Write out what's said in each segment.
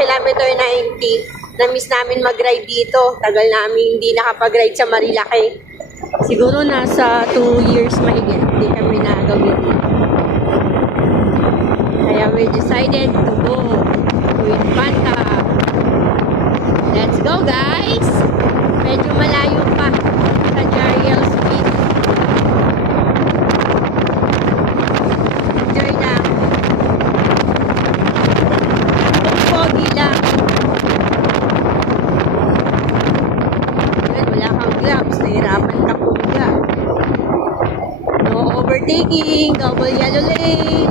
kilometer 90. Na-miss namin mag-ride dito. Tagal namin hindi nakapag-ride sa Marilaki. Siguro nasa 2 years mahigit. Hindi kami nagawin. Kaya we decided to go to Infanta. Let's go, guys! Medyo malayo pa sa Jariel Street. Enjoy lang. Pogi lang. Wala kang gloves. Nahirapan ka pumiga. No overtaking. Double yellow lane.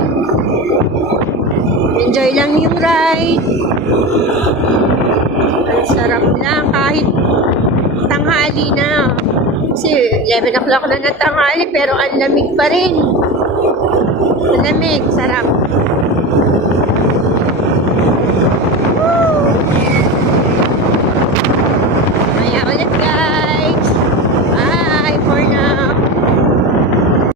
Enjoy lang yung ride. Ang sarap lang kahit tanghali na. Kasi 11 o'clock na ng tanghali pero ang lamig pa rin. Ang lamig, sarap.